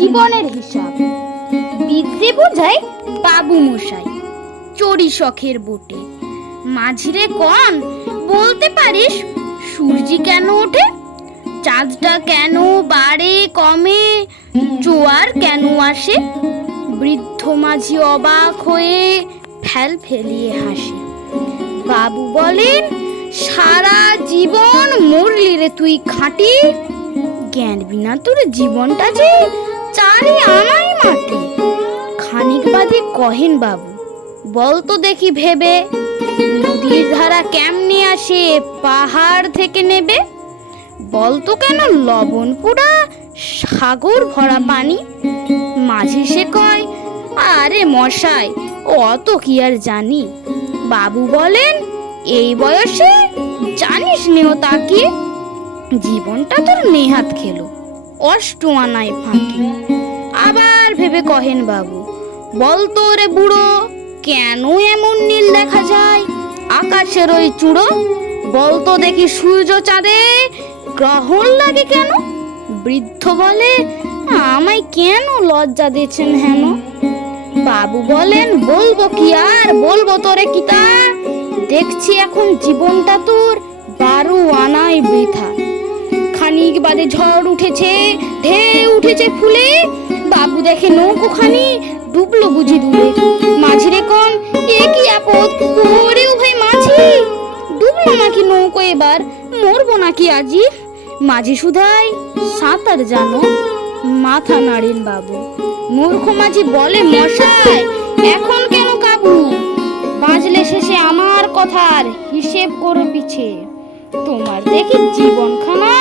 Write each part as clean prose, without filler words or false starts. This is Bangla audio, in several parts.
জীবনের হিসাব। বিদ্যে বোঝায় বাবু মশাই চড়ি শখের বটে। মাঝিরে কন বলতে পারিস সূর্যি কেন ওঠে? চাঁদটা কেন বাড়ে কমে? জোয়ার কেন আসে? বৃদ্ধ মাঝি অবাক হয়ে ফেল ফেলিয়ে হাসে। বাবু বলেন, সারা জীবন মরলি রে তুই খাঁটি, জ্ঞান বিনা তোর জীবনটা যে চারি আনাই মাটি। খানিক বাদে কহেন বাবু, বলতো দেখি ভেবে, নদীর ধারা কেমনে আসে পাহাড় থেকে নেবে? বলতো কেন লবণ পোড়া সাগর ভরা পানি? মাঝি সে কয়, আরে মশাই অত কি আর জানি। বাবু বলেন, এই বয়সে জানিস নিও তাকে, জীবনটা তোর নেহাত খেলো অষ্ট আনায় ফাঁকি। আবার ভেবে কহেন বাবু, বলতো রে বুড়ো, কেন এমন নীল দেখা যায় আকাশের ওই চূড়ো? বলতো দেখি সূর্য চাঁদে গ্রহণ লাগে কেন? বৃদ্ধ বলে, আমায় কেন লজ্জা দিচ্ছেন হেন? বাবু বলেন, বলবো কি আর বলবো তোরে কি তা, দেখছি এখন জীবনটা তোর 12 আনাই বৃথা। খানিক বাদে ঝড় উঠেছে, ঢেউ উঠেছে ফুলে, বাবু দেখে নৌকোখানি ডুবলো বুঝি দূরে। মাঝিরে কোন এ কি আপদ, ওরে ও ভাই মাঝি, ডুবলো নাকি নৌকো এবার, মরবো নাকি আজি? মাঝি সুধাই, সাঁতার জানো? মাথা নাড়েন বাবু। মূর্খ মাঝি বলে, মশাই এখন কেন কাবু? বাজলে শেষে আমার কথার হিসেব করো পিছে, তোমার দেখি জীবনখানা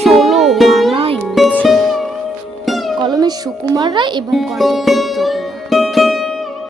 16 আনাই। কলমে সুকুমার রায় এবং কণ্ঠে